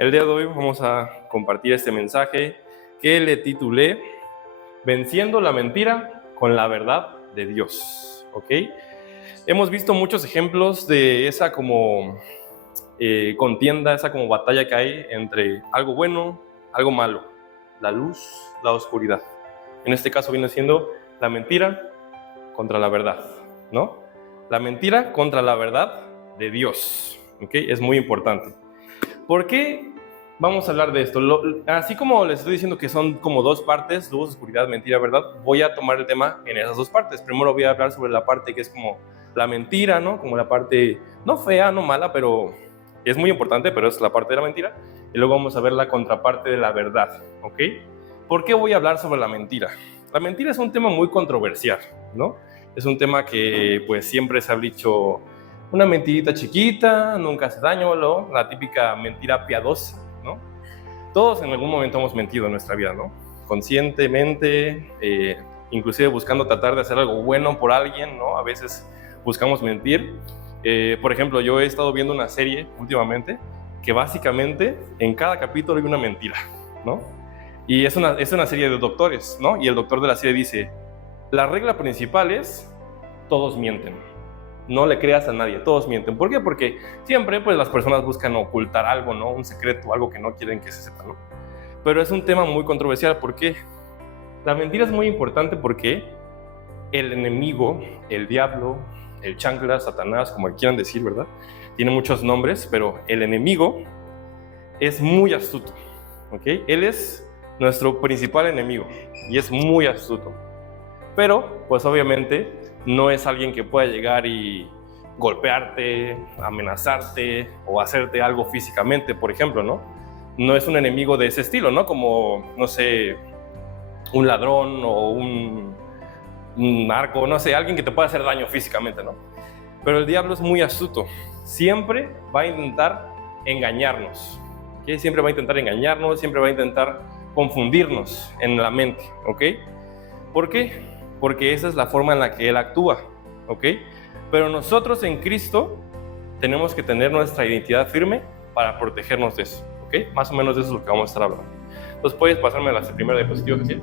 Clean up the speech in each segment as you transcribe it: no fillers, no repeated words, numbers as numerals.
El día de hoy vamos a compartir este mensaje que le titulé Venciendo la mentira con la verdad de Dios. ¿Ok? Hemos visto muchos ejemplos de esa como contienda, esa como batalla que hay entre algo bueno, algo malo, la luz, la oscuridad. En este caso viene siendo la mentira contra la verdad, ¿no? La mentira contra la verdad de Dios. ¿Ok? Es muy importante. ¿Por qué vamos a hablar de esto? Así como les estoy diciendo que son como dos partes, luz, oscuridad, mentira, verdad, voy a tomar el tema en esas dos partes. Primero voy a hablar sobre la parte que es como la mentira, ¿no? Como la parte no fea, no mala, pero es muy importante, pero es la parte de la mentira. Y luego vamos a ver la contraparte de la verdad, ¿ok? ¿Por qué voy a hablar sobre la mentira? La mentira es un tema muy controversial, ¿no? Es un tema que pues siempre se ha dicho una mentirita chiquita, nunca hace daño, ¿no? La típica mentira piadosa, ¿no? Todos en algún momento hemos mentido en nuestra vida, ¿no? Conscientemente, inclusive buscando tratar de hacer algo bueno por alguien, ¿no? A veces buscamos mentir. Por ejemplo, yo he estado viendo una serie últimamente que básicamente en cada capítulo hay una mentira, ¿no? Y es una serie de doctores, ¿no? Y el doctor de la serie dice, la regla principal es, todos mienten. No le creas a nadie, todos mienten. ¿Por qué? Porque siempre pues, las personas buscan ocultar algo, ¿no? Un secreto, algo que no quieren que se sepa, ¿no? Pero es un tema muy controversial. ¿Por qué? La mentira es muy importante porque el enemigo, el diablo, el chancla, Satanás, como quieran decir, ¿verdad? Tiene muchos nombres, pero el enemigo es muy astuto, ¿ok? Él es nuestro principal enemigo y es muy astuto. Pero, pues obviamente, no es alguien que pueda llegar y golpearte, amenazarte o hacerte algo físicamente, por ejemplo, ¿no? No es un enemigo de ese estilo, ¿no? Como, no sé, un ladrón o un narco, no sé, alguien que te pueda hacer daño físicamente, ¿no? Pero el diablo es muy astuto. Siempre va a intentar engañarnos, ¿ok? Siempre va a intentar engañarnos, siempre va a intentar confundirnos en la mente, ¿ok? ¿Por qué? Porque esa es la forma en la que Él actúa, ¿ok? Pero nosotros en Cristo tenemos que tener nuestra identidad firme para protegernos de eso, ¿ok? Más o menos de eso es lo que vamos a estar hablando. Entonces, ¿puedes pasarme a la primera diapositiva, Jesús?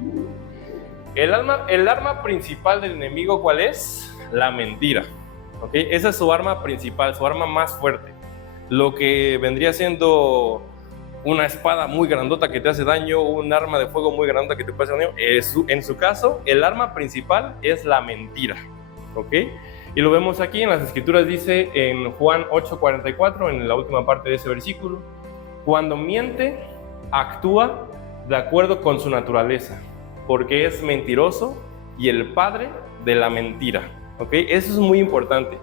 El arma principal del enemigo, ¿cuál es? La mentira, ¿ok? Esa es su arma principal, su arma más fuerte. Lo que vendría siendo una espada muy grandota que te hace daño, un arma de fuego muy grandota que te puede hacer daño. En su caso, el arma principal es la mentira, ¿ok? Y lo vemos aquí en las escrituras, dice en Juan 8:44, en la última parte de ese versículo, cuando miente, actúa de acuerdo con su naturaleza, porque es mentiroso y el padre de la mentira, ¿ok? Eso es muy importante.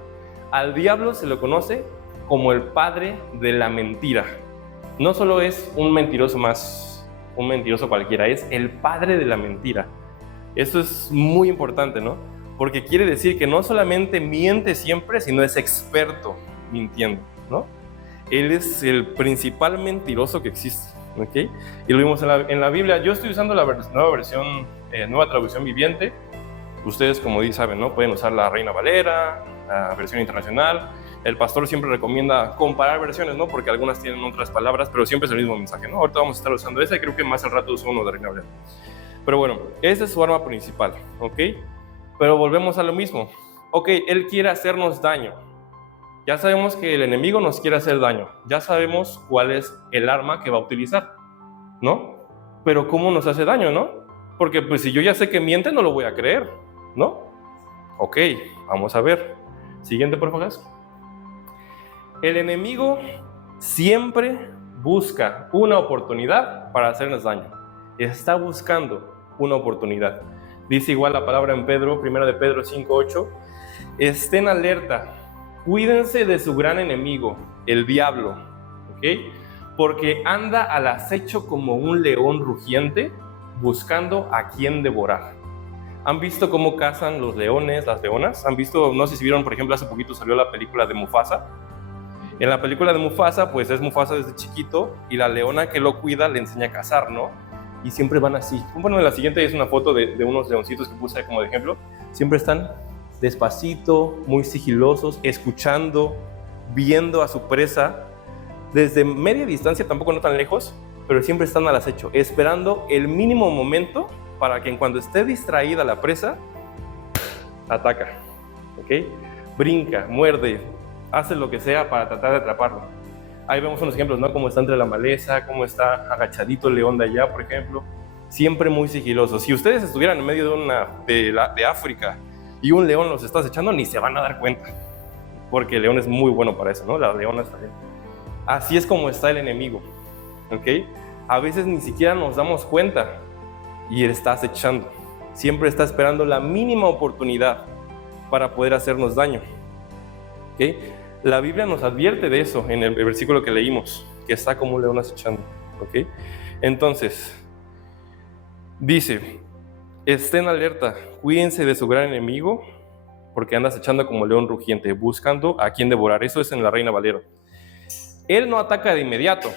Al diablo se lo conoce como el padre de la mentira. No solo es un mentiroso más, un mentiroso cualquiera, es el padre de la mentira. Esto es muy importante, ¿no? Porque quiere decir que no solamente miente siempre, sino es experto mintiendo, ¿no? Él es el principal mentiroso que existe, ¿ok? Y lo vimos en la Biblia. Yo estoy usando la nueva traducción viviente. Ustedes, como saben, ¿no? Pueden usar la Reina Valera, la versión internacional. El pastor siempre recomienda comparar versiones, ¿no? Porque algunas tienen otras palabras, pero siempre es el mismo mensaje, ¿no? Ahorita vamos a estar usando esa y creo que más al rato uso uno de Reina Valera. Pero bueno, esa es su arma principal, ¿ok? Pero volvemos a lo mismo. Ok, él quiere hacernos daño. Ya sabemos que el enemigo nos quiere hacer daño. Ya sabemos cuál es el arma que va a utilizar, ¿no? Pero ¿cómo nos hace daño, no? Porque pues si yo ya sé que miente, no lo voy a creer, ¿no? Ok, vamos a ver. Siguiente, por favor. El enemigo siempre busca una oportunidad para hacernos daño. Está buscando una oportunidad. Dice igual la palabra en Pedro, 1 de Pedro 5:8. Estén alerta, cuídense de su gran enemigo, el diablo, ¿ok? Porque anda al acecho como un león rugiente, buscando a quien devorar. ¿Han visto cómo cazan los leones, las leonas? ¿Han visto? No sé si vieron, por ejemplo, hace poquito salió la película de Mufasa. En la película de Mufasa, pues es Mufasa desde chiquito y la leona que lo cuida le enseña a cazar, ¿no? Y siempre van así. Bueno, la siguiente es una foto de unos leoncitos que puse como de ejemplo. Siempre están despacito, muy sigilosos, escuchando, viendo a su presa desde media distancia, tampoco no tan lejos, pero siempre están al acecho, esperando el mínimo momento para que en cuanto esté distraída la presa, ataca, ¿ok? Brinca, muerde, hace lo que sea para tratar de atraparlo. Ahí vemos unos ejemplos, ¿no? Cómo está entre la maleza, cómo está agachadito el león de allá, por ejemplo. Siempre muy sigiloso. Si ustedes estuvieran en medio de África y un león los está acechando, ni se van a dar cuenta, porque el león es muy bueno para eso, ¿no? La leona está bien. Así es como está el enemigo, ¿ok? A veces ni siquiera nos damos cuenta y él está acechando. Siempre está esperando la mínima oportunidad para poder hacernos daño, ¿ok? La Biblia nos advierte de eso en el versículo que leímos, que está como un león acechando, ¿ok? Entonces, dice, estén alerta, cuídense de su gran enemigo, porque anda acechando como león rugiente, buscando a quien devorar. Eso es en la Reina Valera. Él no ataca de inmediato.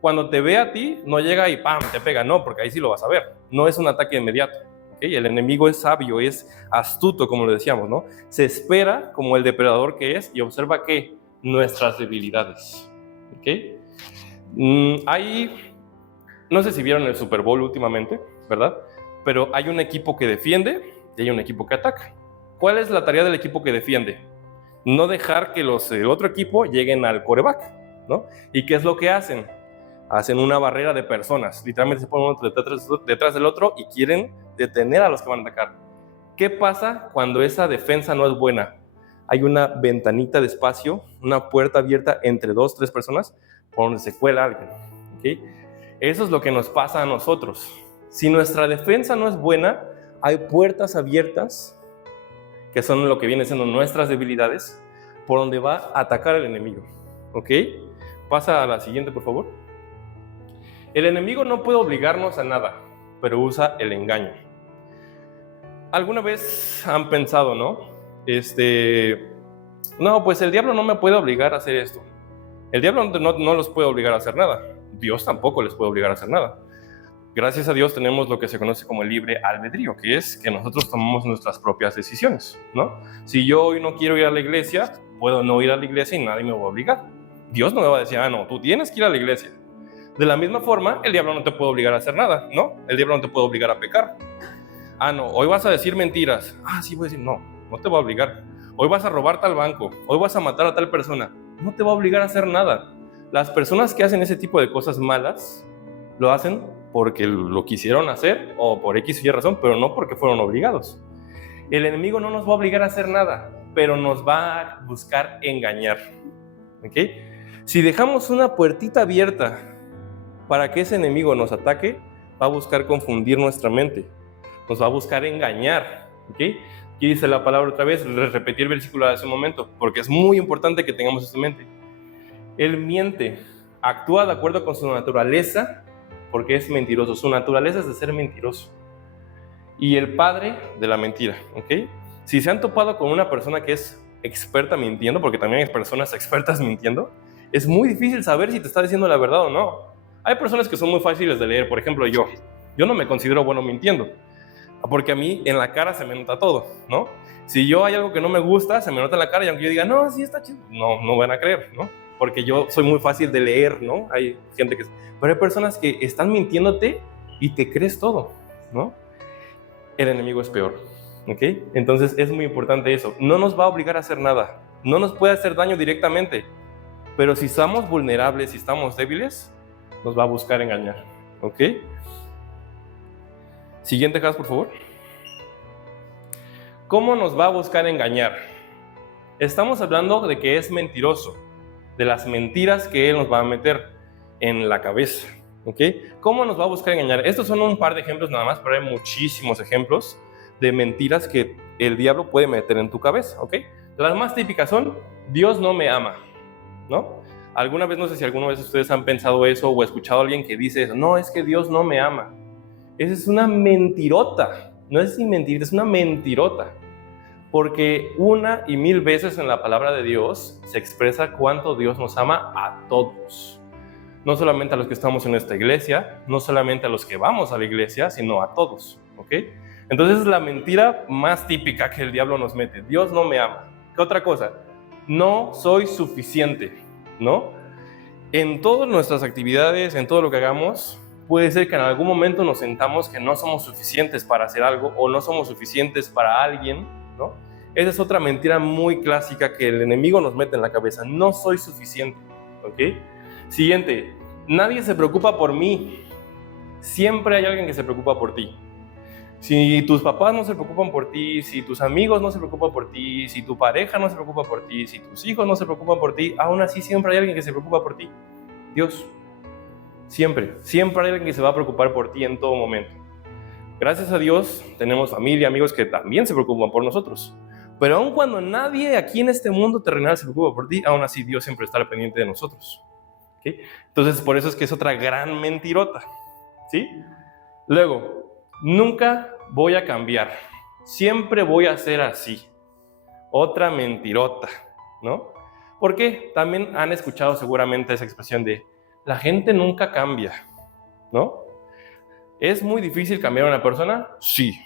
Cuando te ve a ti, no llega y ¡pam!, te pega. No, porque ahí sí lo vas a ver. No es un ataque inmediato. ¿Okay? El enemigo es sabio, es astuto, como lo decíamos, ¿no? Se espera como el depredador que es y observa que nuestras debilidades. ¿Okay? No sé si vieron el Super Bowl últimamente, ¿verdad? Pero hay un equipo que defiende y hay un equipo que ataca. ¿Cuál es la tarea del equipo que defiende? No dejar que el otro equipo lleguen al quarterback, ¿no? ¿Y qué es lo que hacen? Hacen una barrera de personas. Literalmente se ponen uno detrás del otro y quieren detener a los que van a atacar. ¿Qué pasa cuando esa defensa no es buena? Hay una ventanita de espacio, una puerta abierta entre 2, 3 personas por donde se cuela alguien, ¿okay? Eso es lo que nos pasa a nosotros. Si nuestra defensa no es buena, hay puertas abiertas, que son lo que viene siendo nuestras debilidades, por donde va a atacar el enemigo, ¿ok? Pasa a la siguiente, por favor. El enemigo no puede obligarnos a nada, pero usa el engaño. ¿Alguna vez han pensado, no? No, pues el diablo no me puede obligar a hacer esto. El diablo no los puede obligar a hacer nada. Dios tampoco les puede obligar a hacer nada. Gracias a Dios tenemos lo que se conoce como el libre albedrío, que es que nosotros tomamos nuestras propias decisiones, ¿no? Si yo hoy no quiero ir a la iglesia, puedo no ir a la iglesia y nadie me va a obligar. Dios no me va a decir, no, tú tienes que ir a la iglesia. De la misma forma, el diablo no te puede obligar a hacer nada, ¿no? El diablo no te puede obligar a pecar. No, hoy vas a decir mentiras. Sí, voy a decir, no te va a obligar. Hoy vas a robar tal banco, hoy vas a matar a tal persona. No te va a obligar a hacer nada. Las personas que hacen ese tipo de cosas malas, lo hacen porque lo quisieron hacer o por X o Y razón, pero no porque fueron obligados. El enemigo no nos va a obligar a hacer nada, pero nos va a buscar engañar, ¿ok? Si dejamos una puertita abierta para que ese enemigo nos ataque, va a buscar confundir nuestra mente, nos va a buscar engañar, ¿ok? Aquí dice la palabra otra vez, repetir el versículo de hace un momento, porque es muy importante que tengamos esto en mente. Él miente, actúa de acuerdo con su naturaleza, porque es mentiroso. Su naturaleza es de ser mentiroso. Y el padre de la mentira, ¿ok? Si se han topado con una persona que es experta mintiendo, porque también hay personas expertas mintiendo, es muy difícil saber si te está diciendo la verdad o no. Hay personas que son muy fáciles de leer, por ejemplo yo no me considero bueno mintiendo, porque a mí en la cara se me nota todo, ¿no? Si yo hay algo que no me gusta, se me nota en la cara y aunque yo diga, no, sí está chido, no van a creer, ¿no? Porque yo soy muy fácil de leer, ¿no? Hay gente que... Pero hay personas que están mintiéndote y te crees todo, ¿no? El enemigo es peor, ¿ok? Entonces es muy importante eso. No nos va a obligar a hacer nada, no nos puede hacer daño directamente, pero si estamos vulnerables, si estamos débiles, nos va a buscar engañar, ¿ok? Siguiente caso, por favor. ¿Cómo nos va a buscar engañar? Estamos hablando de que es mentiroso, de las mentiras que él nos va a meter en la cabeza, ¿ok? ¿Cómo nos va a buscar engañar? Estos son un par de ejemplos nada más, pero hay muchísimos ejemplos de mentiras que el diablo puede meter en tu cabeza, ¿ok? Las más típicas son, Dios no me ama, ¿no? No sé si alguna vez ustedes han pensado eso o escuchado a alguien que dice eso, no, es que Dios no me ama. Esa es una mentirota, no es sin mentir, es una mentirota. Porque 1 y 1000 veces en la palabra de Dios se expresa cuánto Dios nos ama a todos. No solamente a los que estamos en esta iglesia, no solamente a los que vamos a la iglesia, sino a todos, ¿ok? Entonces es la mentira más típica que el diablo nos mete. Dios no me ama. ¿Qué otra cosa? No soy suficiente, ¿no? En todas nuestras actividades, en todo lo que hagamos, puede ser que en algún momento nos sentamos que no somos suficientes para hacer algo o no somos suficientes para alguien, ¿no? Esa es otra mentira muy clásica que el enemigo nos mete en la cabeza. No soy suficiente, ¿ok? Siguiente, nadie se preocupa por mí. Siempre hay alguien que se preocupa por ti. Si tus papás no se preocupan por ti, si tus amigos no se preocupan por ti, si tu pareja no se preocupa por ti, si tus hijos no se preocupan por ti, aún así siempre hay alguien que se preocupa por ti. Dios. Siempre hay alguien que se va a preocupar por ti en todo momento. Gracias a Dios tenemos familia, amigos que también se preocupan por nosotros. Pero aun cuando nadie aquí en este mundo terrenal se preocupa por ti, aún así Dios siempre está al pendiente de nosotros. ¿Okay? Entonces, por eso es que es otra gran mentirota. ¿Sí? Luego, nunca voy a cambiar. Siempre voy a ser así. Otra mentirota, ¿no? ¿Por qué? También han escuchado seguramente esa expresión de la gente nunca cambia, ¿no? ¿Es muy difícil cambiar a una persona? Sí.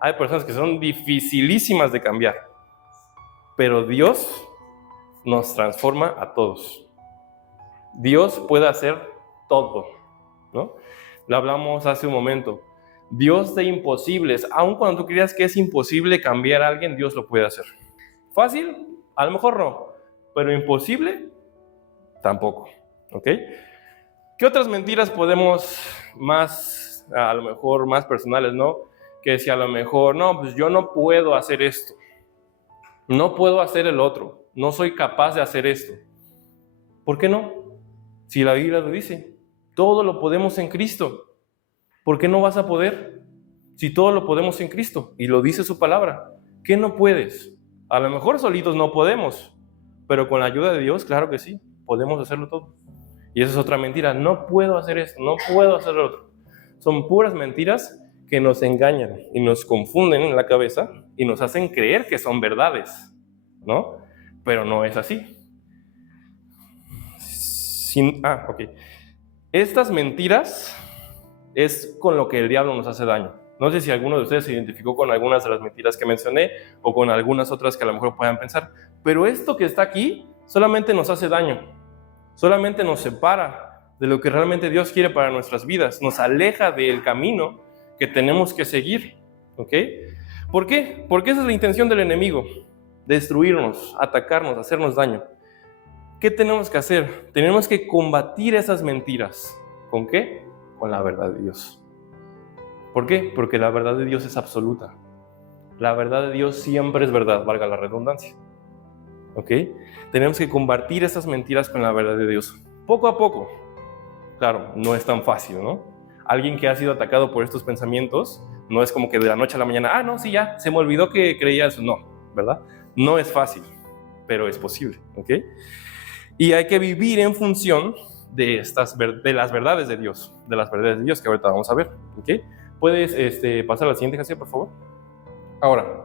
Hay personas que son dificilísimas de cambiar. Pero Dios nos transforma a todos. Dios puede hacer todo, ¿no? Lo hablamos hace un momento. Dios de imposibles. Aun cuando tú creas que es imposible cambiar a alguien, Dios lo puede hacer. ¿Fácil? A lo mejor no. Pero imposible, tampoco. ¿Ok? ¿Qué otras mentiras podemos más, a lo mejor más personales, ¿no? Que si a lo mejor, no, pues yo no puedo hacer esto. No puedo hacer el otro. No soy capaz de hacer esto. ¿Por qué no? Si la Biblia lo dice. Todo lo podemos en Cristo. ¿Por qué no vas a poder? Si todo lo podemos en Cristo. Y lo dice su palabra. ¿Qué no puedes? A lo mejor solitos no podemos. Pero con la ayuda de Dios, claro que sí. Podemos hacerlo todo. Y esa es otra mentira. No puedo hacer esto. No puedo hacer lo otro. Son puras mentiras que nos engañan y nos confunden en la cabeza y nos hacen creer que son verdades, ¿no? Pero no es así. Ok. Estas mentiras es con lo que el diablo nos hace daño. No sé si alguno de ustedes se identificó con algunas de las mentiras que mencioné o con algunas otras que a lo mejor puedan pensar, pero esto que está aquí solamente nos hace daño, solamente nos separa de lo que realmente Dios quiere para nuestras vidas, nos aleja del camino que tenemos que seguir, ¿ok? ¿Por qué? Porque esa es la intención del enemigo, destruirnos, atacarnos, hacernos daño. ¿Qué tenemos que hacer? Tenemos que combatir esas mentiras. ¿Con qué? Con la verdad de Dios. ¿Por qué? Porque la verdad de Dios es absoluta. La verdad de Dios siempre es verdad, valga la redundancia. ¿Ok? Tenemos que combatir esas mentiras con la verdad de Dios. Poco a poco. Claro, no es tan fácil, ¿no? Alguien que ha sido atacado por estos pensamientos, no es como que de la noche a la mañana, no, sí, ya, se me olvidó que creía eso. No, ¿verdad? No es fácil, pero es posible, ¿ok? Y hay que vivir en función de las verdades de Dios, que ahorita vamos a ver, ¿ok? ¿Puedes pasar a la siguiente, Jacía, por favor? Ahora,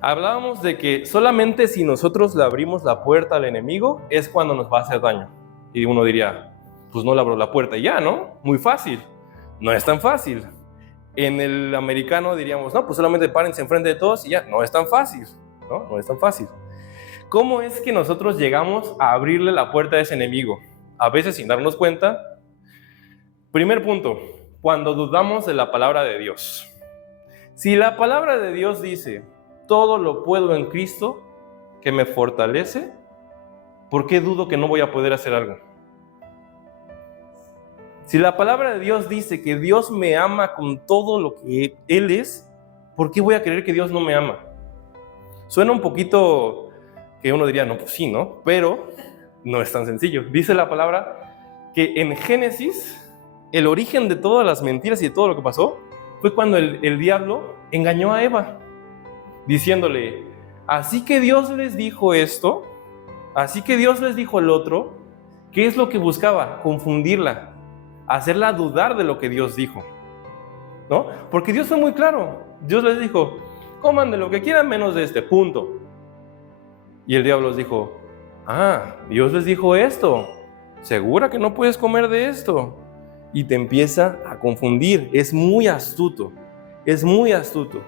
hablábamos de que solamente si nosotros le abrimos la puerta al enemigo es cuando nos va a hacer daño. Y uno diría, pues no le abro la puerta y ya, ¿no? Muy fácil. No es tan fácil. En el americano diríamos, no, pues solamente párense enfrente de todos y ya. No es tan fácil, ¿no? No es tan fácil. ¿Cómo es que nosotros llegamos a abrirle la puerta a ese enemigo? A veces sin darnos cuenta. Primer punto, cuando dudamos de la palabra de Dios. Si la palabra de Dios dice, todo lo puedo en Cristo que me fortalece, ¿por qué dudo que no voy a poder hacer algo? Si la palabra de Dios dice que Dios me ama con todo lo que Él es, ¿por qué voy a creer que Dios no me ama? Suena un poquito que uno diría, no, pues sí, ¿no? Pero no es tan sencillo. Dice la palabra que en Génesis, el origen de todas las mentiras y de todo lo que pasó fue cuando el diablo engañó a Eva, diciéndole, así que Dios les dijo esto, así que Dios les dijo el otro. ¿Qué es lo que buscaba? Confundirla, hacerla dudar de lo que Dios dijo, ¿no? Porque Dios fue muy claro. Dios les dijo, coman de lo que quieran menos de este, punto. Y el diablo les dijo, Dios les dijo esto, ¿segura que no puedes comer de esto? Y te empieza a confundir. Es muy astuto, es muy astuto.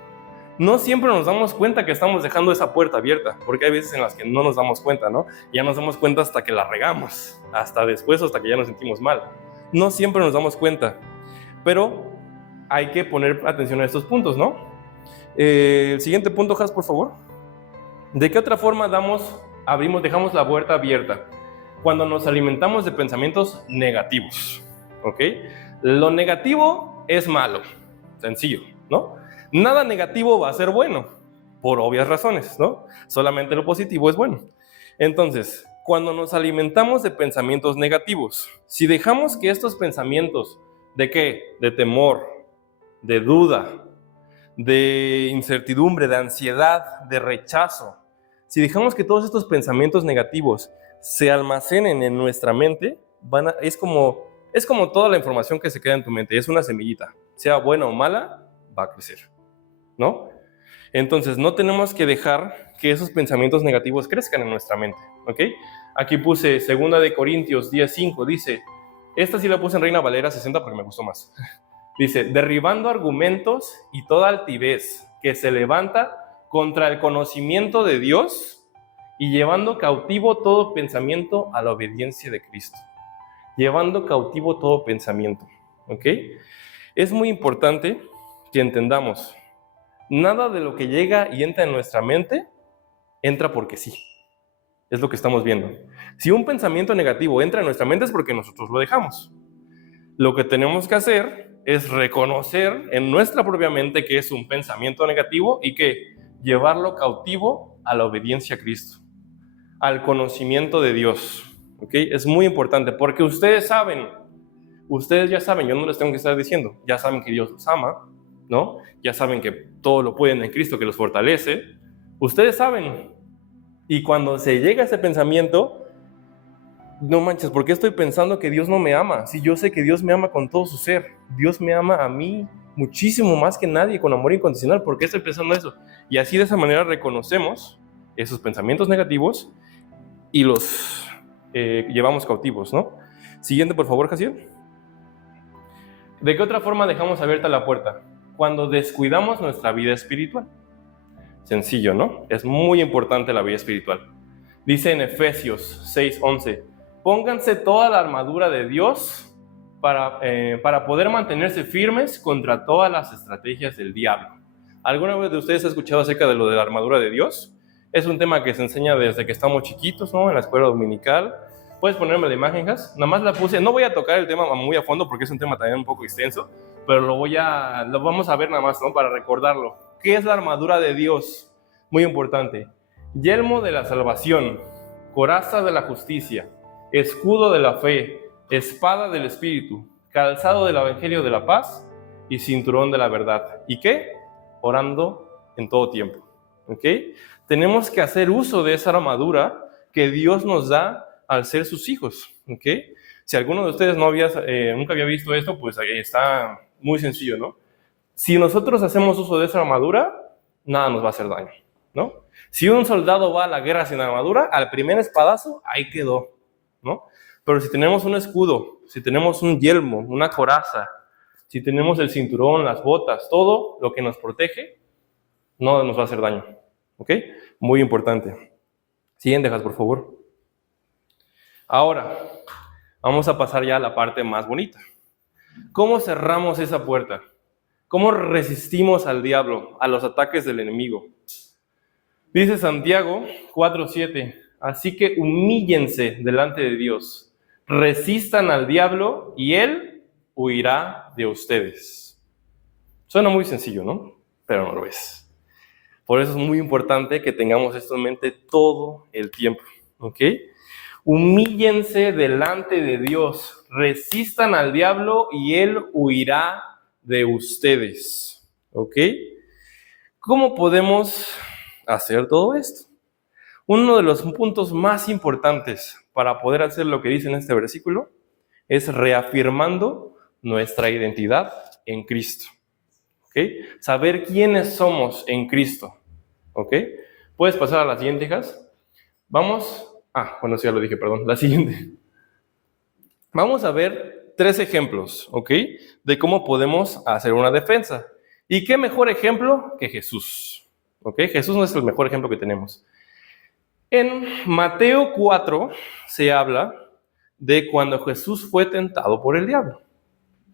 no siempre nos damos cuenta que estamos dejando esa puerta abierta, porque hay veces en las que no nos damos cuenta, ¿no? Ya nos damos cuenta hasta que la regamos, hasta después, hasta que ya nos sentimos mal. No siempre nos damos cuenta, pero hay que poner atención a estos puntos, ¿no? El siguiente punto, Has, por favor. ¿De qué otra forma dejamos la puerta abierta? Cuando nos alimentamos de pensamientos negativos, ¿ok? Lo negativo es malo, sencillo, ¿no? Nada negativo va a ser bueno, por obvias razones, ¿no? Solamente lo positivo es bueno. Entonces, cuando nos alimentamos de pensamientos negativos, si dejamos que estos pensamientos, ¿de qué? De temor, de duda, de incertidumbre, de ansiedad, de rechazo, si dejamos que todos estos pensamientos negativos se almacenen en nuestra mente, es como toda la información que se queda en tu mente, es una semillita, sea buena o mala, va a crecer, ¿no? Entonces, no tenemos que dejar que esos pensamientos negativos crezcan en nuestra mente, ¿ok? Aquí puse 2 de Corintios 10:5, dice, esta sí la puse en Reina Valera 60 porque me gustó más. Dice, derribando argumentos y toda altivez que se levanta contra el conocimiento de Dios y llevando cautivo todo pensamiento a la obediencia de Cristo. Llevando cautivo todo pensamiento, ¿ok? Es muy importante que entendamos, nada de lo que llega y entra en nuestra mente, entra porque sí. Es lo que estamos viendo. Si un pensamiento negativo entra en nuestra mente es porque nosotros lo dejamos. Lo que tenemos que hacer es reconocer en nuestra propia mente que es un pensamiento negativo y que llevarlo cautivo a la obediencia a Cristo, al conocimiento de Dios. ¿Ok? Es muy importante porque ustedes ya saben, yo no les tengo que estar diciendo, ya saben que Dios los ama, ¿no? Ya saben que todo lo pueden en Cristo que los fortalece. Ustedes saben. Y cuando se llega a ese pensamiento, no manches, ¿por qué estoy pensando que Dios no me ama? Si yo sé que Dios me ama con todo su ser. Dios me ama a mí muchísimo más que nadie, con amor incondicional. ¿Por qué estoy pensando eso? Y así de esa manera reconocemos esos pensamientos negativos y los llevamos cautivos, ¿no? Siguiente, por favor, Jaciel. ¿De qué otra forma dejamos abierta la puerta? Cuando descuidamos nuestra vida espiritual. Sencillo, ¿no? Es muy importante la vida espiritual. Dice en Efesios 6:11, pónganse toda la armadura de Dios para poder mantenerse firmes contra todas las estrategias del diablo. ¿Alguna vez de ustedes ha escuchado acerca de lo de la armadura de Dios? Es un tema que se enseña desde que estamos chiquitos, ¿no? En la escuela dominical. ¿Puedes ponerme la imagen, Jas? Nada más la puse. No voy a tocar el tema muy a fondo porque es un tema también un poco extenso, pero lo vamos a ver nada más, ¿no? Para recordarlo. ¿Qué es la armadura de Dios? Muy importante. Yelmo de la salvación, coraza de la justicia, escudo de la fe, espada del Espíritu, calzado del Evangelio de la paz y cinturón de la verdad. ¿Y qué? Orando en todo tiempo. ¿Ok? Tenemos que hacer uso de esa armadura que Dios nos da al ser sus hijos. ¿Ok? Si alguno de ustedes nunca había visto esto, pues ahí está muy sencillo, ¿no? Si nosotros hacemos uso de esa armadura, nada nos va a hacer daño, ¿no? Si un soldado va a la guerra sin armadura, al primer espadazo, ahí quedó, ¿no? Pero si tenemos un escudo, si tenemos un yelmo, una coraza, si tenemos el cinturón, las botas, todo lo que nos protege, no nos va a hacer daño, ¿ok? Muy importante. Siguiente, Jas, por favor. Ahora, vamos a pasar ya a la parte más bonita. ¿Cómo cerramos esa puerta? ¿Cómo resistimos al diablo, a los ataques del enemigo? Dice Santiago 4:7, así que humíllense delante de Dios, resistan al diablo y él huirá de ustedes. Suena muy sencillo, ¿no? Pero no lo es. Por eso es muy importante que tengamos esto en mente todo el tiempo, ¿ok? Humíllense delante de Dios, resistan al diablo y él huirá de ustedes, ¿ok? ¿Cómo podemos hacer todo esto? Uno de los puntos más importantes para poder hacer lo que dice en este versículo es reafirmando nuestra identidad en Cristo. ¿Ok? Saber quiénes somos en Cristo. ¿Ok? ¿Puedes pasar a la siguiente, Jas? Vamos. Bueno, sí, ya lo dije, perdón. La siguiente. Vamos a ver 3 ejemplos, ¿ok? De cómo podemos hacer una defensa. ¿Y qué mejor ejemplo que Jesús? ¿Ok? Jesús no es el mejor ejemplo que tenemos. En Mateo 4 se habla de cuando Jesús fue tentado por el diablo.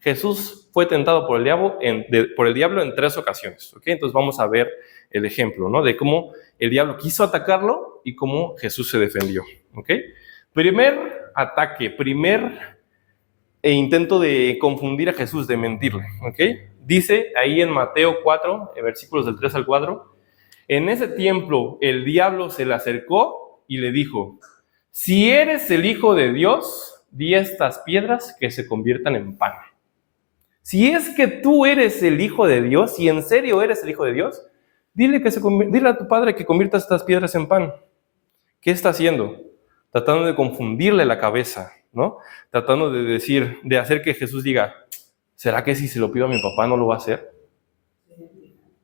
Jesús fue tentado por el diablo en 3 ocasiones. ¿Ok? Entonces vamos a ver el ejemplo, ¿no? De cómo el diablo quiso atacarlo y cómo Jesús se defendió. ¿Ok? Primer ataque, intento de confundir a Jesús, de mentirle. ¿Ok? Dice ahí en Mateo 4, versículos del 3 al 4, en ese tiempo el diablo se le acercó y le dijo, si eres el Hijo de Dios, di a estas piedras que se conviertan en pan. Si es que tú eres el Hijo de Dios, si en serio eres el Hijo de Dios, dile a tu Padre que convierta estas piedras en pan. ¿Qué está haciendo? Tratando de confundirle la cabeza, ¿no? Tratando de hacer que Jesús diga, ¿será que si se lo pido a mi papá no lo va a hacer?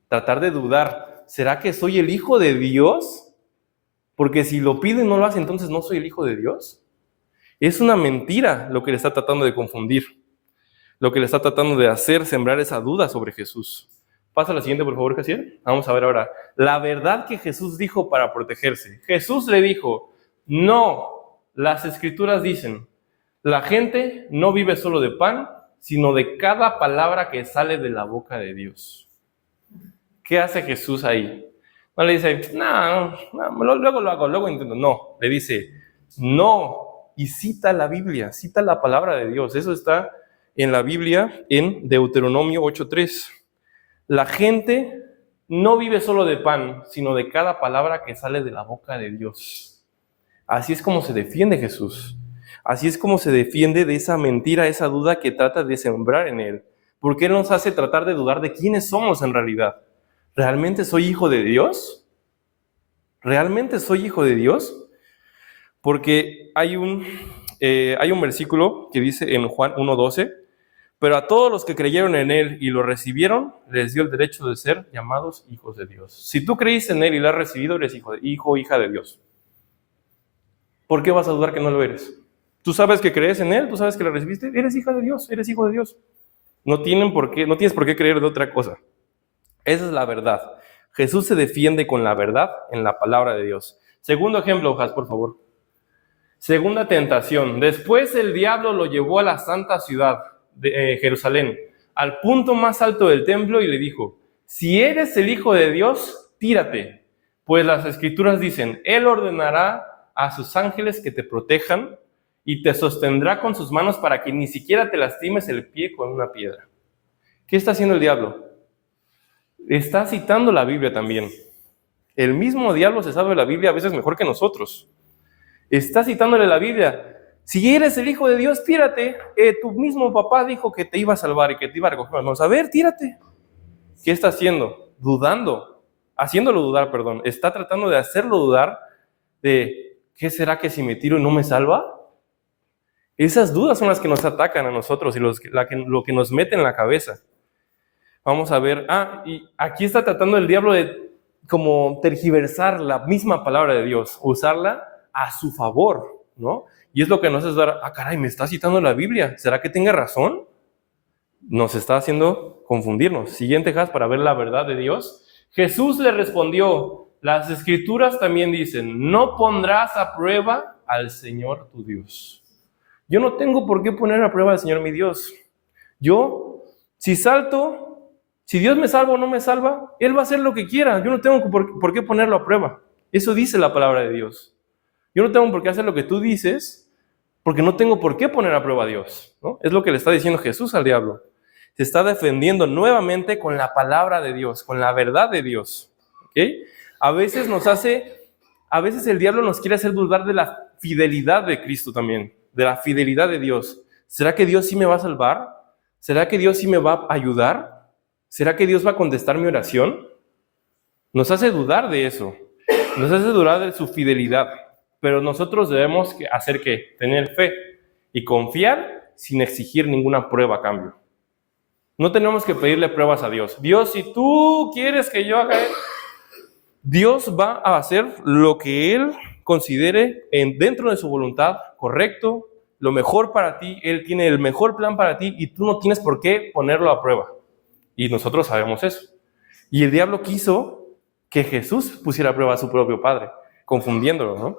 Tratar de dudar, ¿será que soy el Hijo de Dios? Porque si lo pido y no lo hace, entonces no soy el Hijo de Dios. Es una mentira lo que le está tratando de confundir, lo que le está tratando de hacer, sembrar esa duda sobre Jesús. Pasa a la siguiente, por favor, Casiel. Vamos a ver ahora la verdad que Jesús dijo para protegerse. Jesús le dijo, no, las Escrituras dicen, la gente no vive solo de pan, sino de cada palabra que sale de la boca de Dios. ¿Qué hace Jesús ahí? No le dice, no, luego lo hago, luego intento. No, le dice, no, y cita la Biblia, cita la palabra de Dios. Eso está en la Biblia, en Deuteronomio 8:3. La gente no vive solo de pan, sino de cada palabra que sale de la boca de Dios. Así es como se defiende Jesús. Así es como se defiende de esa mentira, esa duda que trata de sembrar en él. Porque él nos hace tratar de dudar de quiénes somos en realidad. ¿Realmente soy hijo de Dios? ¿Realmente soy hijo de Dios? Porque hay un versículo que dice en Juan 1:12, pero a todos los que creyeron en él y lo recibieron, les dio el derecho de ser llamados hijos de Dios. Si tú creíste en él y lo has recibido, eres hijo o hija de Dios. ¿Por qué vas a dudar que no lo eres? Tú sabes que crees en él, tú sabes que lo recibiste, eres hija de Dios, eres hijo de Dios. No tienes por qué creer de otra cosa. Esa es la verdad. Jesús se defiende con la verdad en la palabra de Dios. Segundo ejemplo, Jas, por favor. Segunda tentación. Después el diablo lo llevó a la santa ciudad de Jerusalén, al punto más alto del templo y le dijo, si eres el Hijo de Dios, tírate, pues las Escrituras dicen, Él ordenará a sus ángeles que te protejan y te sostendrá con sus manos para que ni siquiera te lastimes el pie con una piedra. ¿Qué está haciendo el diablo? Está citando la Biblia también. El mismo diablo se sabe la Biblia a veces mejor que nosotros. Está citándole la Biblia. Si eres el Hijo de Dios, tírate. Tu mismo papá dijo que te iba a salvar y que te iba a recoger las manos. A ver, tírate. ¿Qué está haciendo? Haciéndolo dudar. Está tratando de hacerlo dudar de, ¿qué será que si me tiro no me salva? Esas dudas son las que nos atacan a nosotros y lo que nos mete en la cabeza. Vamos a ver, y aquí está tratando el diablo de como tergiversar la misma palabra de Dios, usarla a su favor, ¿no? Y es lo que nos hace dar, caray, me está citando la Biblia, ¿será que tenga razón? Nos está haciendo confundirnos. Siguiente, Jas, para ver la verdad de Dios. Jesús le respondió, las Escrituras también dicen, no pondrás a prueba al Señor tu Dios. Yo no tengo por qué poner a prueba al Señor mi Dios. Si Dios me salva o no me salva, Él va a hacer lo que quiera. Yo no tengo por qué ponerlo a prueba. Eso dice la palabra de Dios. Yo no tengo por qué hacer lo que tú dices, porque no tengo por qué poner a prueba a Dios, ¿no? Es lo que le está diciendo Jesús al diablo. Se está defendiendo nuevamente con la palabra de Dios, con la verdad de Dios. ¿Okay? A veces el diablo nos quiere hacer dudar de la fidelidad de Cristo también, de la fidelidad de Dios. ¿Será que Dios sí me va a salvar? ¿Será que Dios sí me va a ayudar? ¿Será que Dios va a contestar mi oración? Nos hace dudar de eso. Nos hace dudar de su fidelidad. Pero nosotros debemos tener fe y confiar sin exigir ninguna prueba a cambio. No tenemos que pedirle pruebas a Dios. Dios, si tú quieres que yo haga esto, Dios va a hacer lo que Él considere dentro de su voluntad correcto, lo mejor para ti. Él tiene el mejor plan para ti y tú no tienes por qué ponerlo a prueba. Y nosotros sabemos eso. Y el diablo quiso que Jesús pusiera a prueba a su propio Padre, confundiéndolo, ¿no?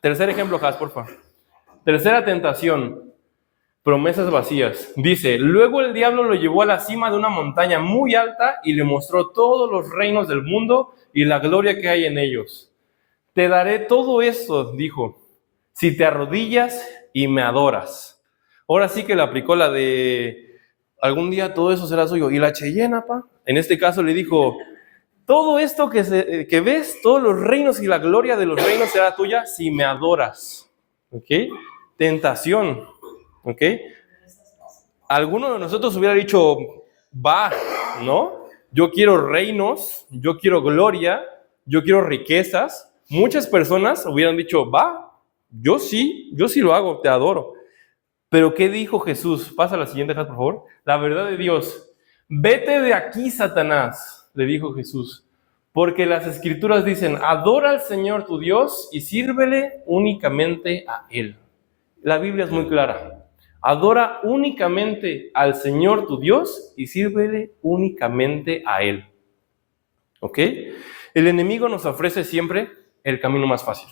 Tercer ejemplo, Jas, por favor. Tercera tentación, promesas vacías. Dice, luego el diablo lo llevó a la cima de una montaña muy alta y le mostró todos los reinos del mundo y la gloria que hay en ellos. Te daré todo esto, dijo, si te arrodillas y me adoras. Ahora sí que le aplicó la de, algún día todo eso será suyo. Y la Cheyenne, pa, en este caso le dijo, todo esto que ves, todos los reinos y la gloria de los reinos será tuya si me adoras. ¿Ok? Tentación. ¿Ok? Alguno de nosotros hubiera dicho, va, ¿no? Yo quiero reinos, yo quiero gloria, yo quiero riquezas. Muchas personas hubieran dicho, va, yo sí lo hago, te adoro. Pero ¿qué dijo Jesús? Pasa a la siguiente, por favor. La verdad de Dios. Vete de aquí, Satanás, le dijo Jesús. Porque las Escrituras dicen, adora al Señor tu Dios y sírvele únicamente a Él. La Biblia es muy clara. Adora únicamente al Señor tu Dios y sírvele únicamente a Él. ¿Ok? El enemigo nos ofrece siempre el camino más fácil.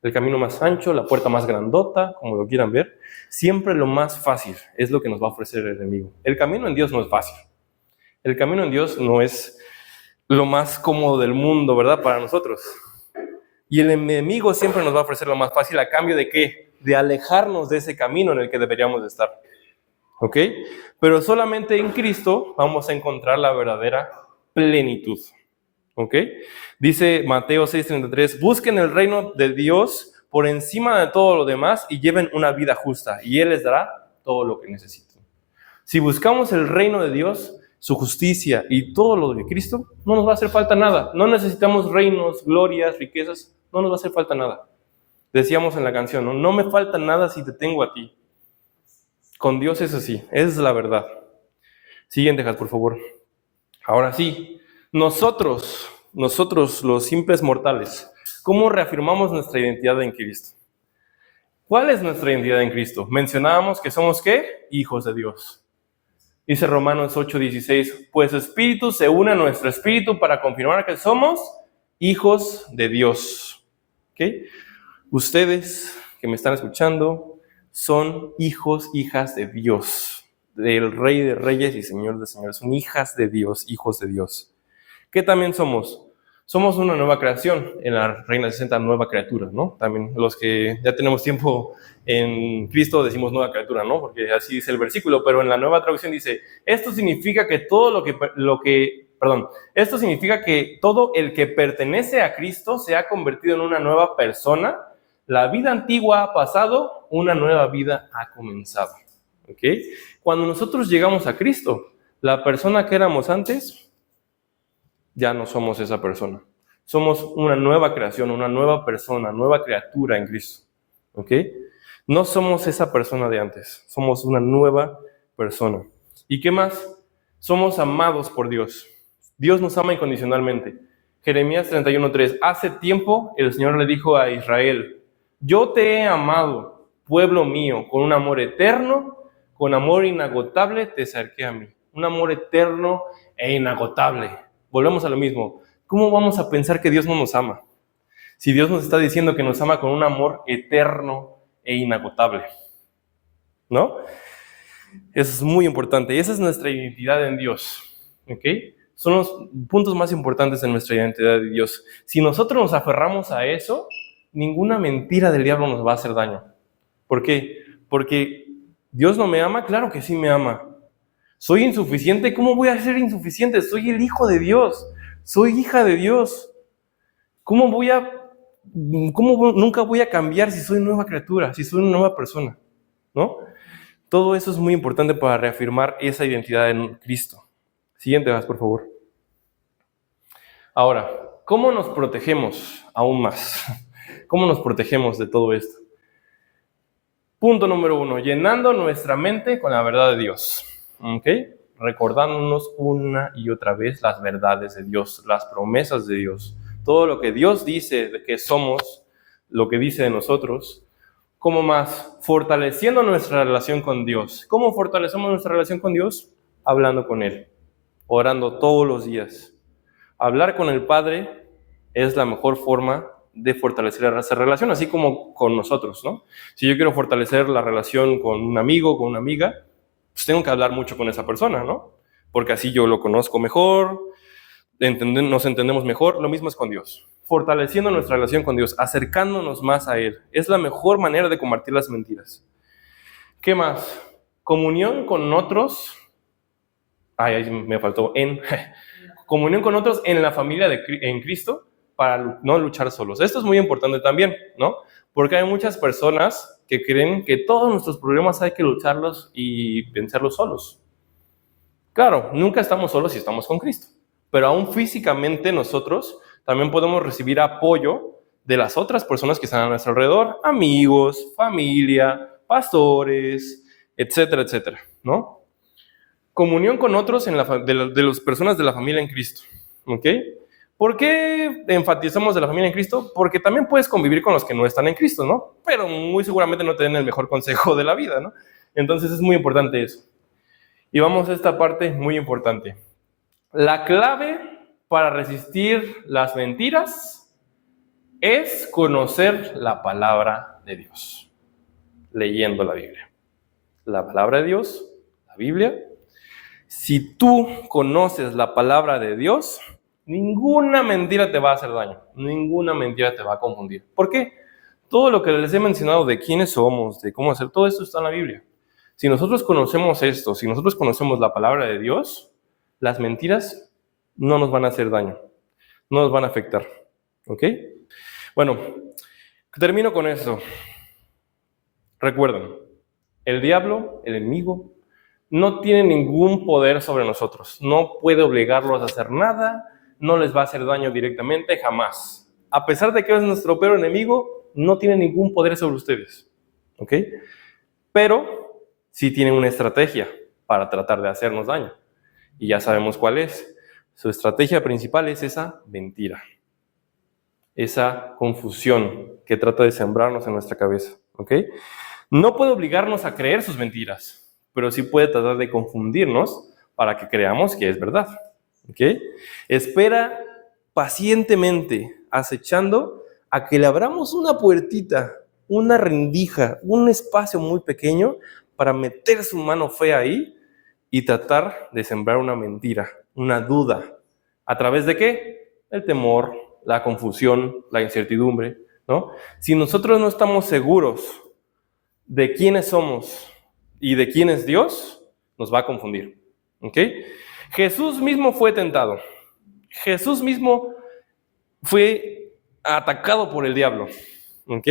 El camino más ancho, la puerta más grandota, como lo quieran ver. Siempre lo más fácil es lo que nos va a ofrecer el enemigo. El camino en Dios no es fácil. El camino en Dios no es lo más cómodo del mundo, ¿verdad? Para nosotros. Y el enemigo siempre nos va a ofrecer lo más fácil a cambio de ¿qué? De alejarnos de ese camino en el que deberíamos de estar. ¿Ok? Pero solamente en Cristo vamos a encontrar la verdadera plenitud. ¿Ok? Dice Mateo 6:33, busquen el reino de Dios por encima de todo lo demás y lleven una vida justa y Él les dará todo lo que necesitan. Si buscamos el reino de Dios, su justicia y todo lo de Cristo, no nos va a hacer falta nada. No necesitamos reinos, glorias, riquezas, no nos va a hacer falta nada. Decíamos en la canción, ¿no? No me falta nada si te tengo a ti. Con Dios es así, esa es la verdad. Siguiente, por favor. Ahora sí, nosotros los simples mortales, ¿cómo reafirmamos nuestra identidad en Cristo? ¿Cuál es nuestra identidad en Cristo? Mencionábamos que somos, ¿qué? Hijos de Dios. Dice Romanos 8:16, pues espíritu se une a nuestro espíritu para confirmar que somos hijos de Dios. ¿Ok? Ustedes que me están escuchando son hijos, hijas de Dios, del Rey de Reyes y Señor de Señores. Son hijas de Dios, hijos de Dios. ¿Qué también somos? Somos una nueva creación. En la Reina 60, nueva criatura, ¿no? También los que ya tenemos tiempo en Cristo decimos nueva criatura, ¿no? Porque así dice el versículo, pero en la nueva traducción dice, esto significa que todo esto significa que todo el que pertenece a Cristo se ha convertido en una nueva persona. La vida antigua ha pasado, una nueva vida ha comenzado. ¿Ok? Cuando nosotros llegamos a Cristo, la persona que éramos antes, ya no somos esa persona. Somos una nueva creación, una nueva persona, nueva criatura en Cristo. ¿Ok? No somos esa persona de antes, somos una nueva persona. ¿Y qué más? Somos amados por Dios. Dios nos ama incondicionalmente. Jeremías 31:3, hace tiempo el Señor le dijo a Israel, yo te he amado, pueblo mío, con un amor eterno, con amor inagotable te acerqué a mí. Un amor eterno e inagotable. Volvemos a lo mismo. ¿Cómo vamos a pensar que Dios no nos ama? Si Dios nos está diciendo que nos ama con un amor eterno e inagotable. ¿No? Eso es muy importante. Y esa es nuestra identidad en Dios. ¿Ok? Son los puntos más importantes de nuestra identidad de Dios. Si nosotros nos aferramos a eso, ninguna mentira del diablo nos va a hacer daño. ¿Por qué? Porque Dios no me ama, claro que sí me ama. ¿Soy insuficiente? ¿Cómo voy a ser insuficiente? Soy el hijo de Dios. Soy hija de Dios. ¿Cómo nunca voy a cambiar si soy nueva criatura, si soy una nueva persona? ¿No? Todo eso es muy importante para reafirmar esa identidad en Cristo. Siguiente, por favor. Ahora, ¿cómo nos protegemos aún más? ¿Cómo nos protegemos de todo esto? Punto número 1, llenando nuestra mente con la verdad de Dios. ¿Ok? Recordándonos una y otra vez las verdades de Dios, las promesas de Dios, todo lo que Dios dice de que somos, lo que dice de nosotros. ¿Cómo más? Fortaleciendo nuestra relación con Dios. ¿Cómo fortalecemos nuestra relación con Dios? Hablando con Él. orando todos los días. Hablar con el Padre es la mejor forma de fortalecer esa relación, así como con nosotros, ¿no? Si yo quiero fortalecer la relación con un amigo, con una amiga, pues tengo que hablar mucho con esa persona, ¿no? Porque así yo lo conozco mejor, nos entendemos mejor. Lo mismo es con Dios. Fortaleciendo nuestra relación con Dios, acercándonos más a Él. Es la mejor manera de combatir las mentiras. ¿Qué más? Comunión con otros. Ahí me faltó comunión con otros en la familia en Cristo para no luchar solos. Esto es muy importante también, ¿no? Porque hay muchas personas que creen que todos nuestros problemas hay que lucharlos y vencerlos solos. Claro, nunca estamos solos si estamos con Cristo, pero aún físicamente nosotros también podemos recibir apoyo de las otras personas que están a nuestro alrededor, amigos, familia, pastores, etcétera, etcétera, ¿no? Comunión con otros de las personas de la familia en Cristo, ¿ok? ¿Por qué enfatizamos de la familia en Cristo? Porque también puedes convivir con los que no están en Cristo, ¿no? Pero muy seguramente no te den el mejor consejo de la vida, ¿no? Entonces es muy importante eso. Y vamos a esta parte muy importante. La clave para resistir las mentiras es conocer la palabra de Dios, leyendo la Biblia. La palabra de Dios, la Biblia. Si tú conoces la palabra de Dios, ninguna mentira te va a hacer daño, ninguna mentira te va a confundir. ¿Por qué? Todo lo que les he mencionado de quiénes somos, de cómo hacer, todo esto está en la Biblia. Si nosotros conocemos esto, si nosotros conocemos la palabra de Dios, las mentiras no nos van a hacer daño, no nos van a afectar. ¿Ok? Bueno, termino con esto. Recuerden, el diablo, el enemigo, no tiene ningún poder sobre nosotros. No puede obligarlos a hacer nada, no les va a hacer daño directamente, jamás. A pesar de que es nuestro peor enemigo, no tiene ningún poder sobre ustedes. ¿Ok? Pero sí tiene una estrategia para tratar de hacernos daño. Y ya sabemos cuál es. Su estrategia principal es esa mentira. Esa confusión que trata de sembrarnos en nuestra cabeza. ¿Ok? No puede obligarnos a creer sus mentiras, pero sí puede tratar de confundirnos para que creamos que es verdad. ¿Ok? Espera pacientemente, acechando a que le abramos una puertita, una rendija, un espacio muy pequeño para meter su mano fea ahí y tratar de sembrar una mentira, una duda. ¿A través de qué? El temor, la confusión, la incertidumbre, ¿no? Si nosotros no estamos seguros de quiénes somos y de quién es Dios, nos va a confundir. ¿Ok? Jesús mismo fue tentado. Jesús mismo fue atacado por el diablo. ¿Ok?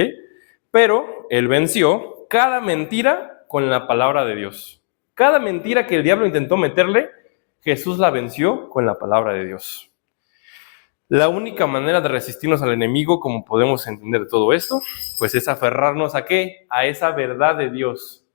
Pero él venció cada mentira con la palabra de Dios. Cada mentira que el diablo intentó meterle, Jesús la venció con la palabra de Dios. La única manera de resistirnos al enemigo, como podemos entender todo esto, pues es aferrarnos ¿a qué? A esa verdad de Dios,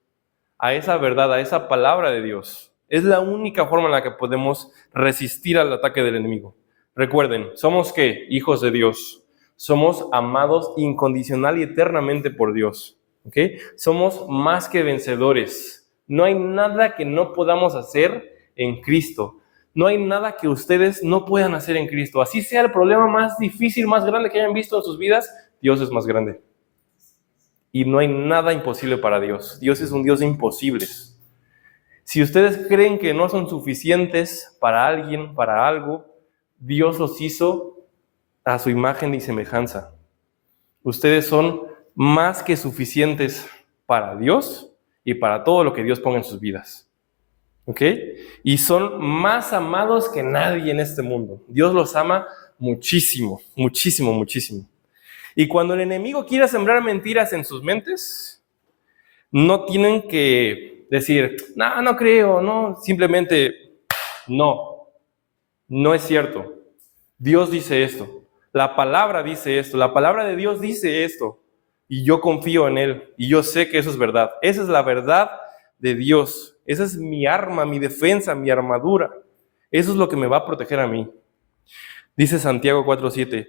a esa verdad, a esa palabra de Dios. Es la única forma en la que podemos resistir al ataque del enemigo. Recuerden, ¿somos qué? Hijos de Dios. Somos amados incondicional y eternamente por Dios. ¿Ok? Somos más que vencedores. No hay nada que no podamos hacer en Cristo. No hay nada que ustedes no puedan hacer en Cristo. Así sea el problema más difícil, más grande que hayan visto en sus vidas, Dios es más grande. Y no hay nada imposible para Dios. Dios es un Dios de imposibles. Si ustedes creen que no son suficientes para alguien, para algo, Dios los hizo a su imagen y semejanza. Ustedes son más que suficientes para Dios y para todo lo que Dios ponga en sus vidas. ¿Ok? Y son más amados que nadie en este mundo. Dios los ama muchísimo, muchísimo, muchísimo. Y cuando el enemigo quiera sembrar mentiras en sus mentes, no tienen que decir, no creo, no, simplemente no es cierto. Dios dice esto, la palabra dice esto, la palabra de Dios dice esto, y yo confío en Él, y yo sé que eso es verdad. Esa es la verdad de Dios. Esa es mi arma, mi defensa, mi armadura. Eso es lo que me va a proteger a mí. Dice Santiago 4:7.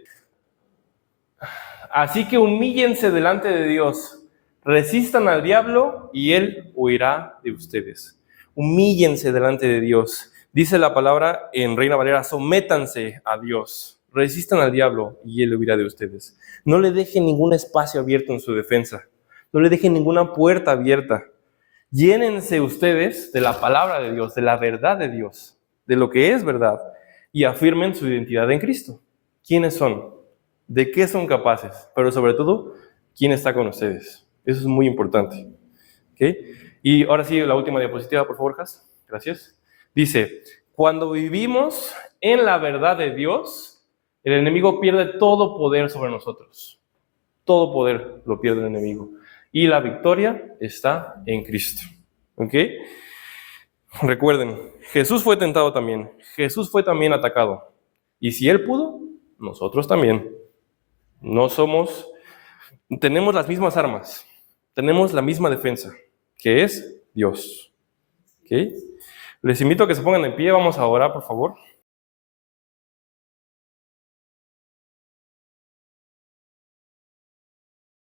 Así que humíllense delante de Dios, resistan al diablo y él huirá de ustedes. Humíllense delante de Dios. Dice la palabra en Reina Valera, sométanse a Dios, resistan al diablo y él huirá de ustedes. No le dejen ningún espacio abierto en su defensa, no le dejen ninguna puerta abierta. Llénense ustedes de la palabra de Dios, de la verdad de Dios, de lo que es verdad, y afirmen su identidad en Cristo. ¿Quiénes son? ¿De qué son capaces? Pero sobre todo, ¿quién está con ustedes? Eso es muy importante. ¿Okay? Y ahora sí, la última diapositiva, por favor, Jas. Gracias. Dice, cuando vivimos en la verdad de Dios, el enemigo pierde todo poder sobre nosotros. Todo poder lo pierde el enemigo. Y la victoria está en Cristo. ¿Ok? Recuerden, Jesús fue tentado también. Jesús fue también atacado. Y si Él pudo, nosotros también. Tenemos las mismas armas. Tenemos la misma defensa, que es Dios. ¿Ok? Les invito a que se pongan en pie. Vamos a orar, por favor.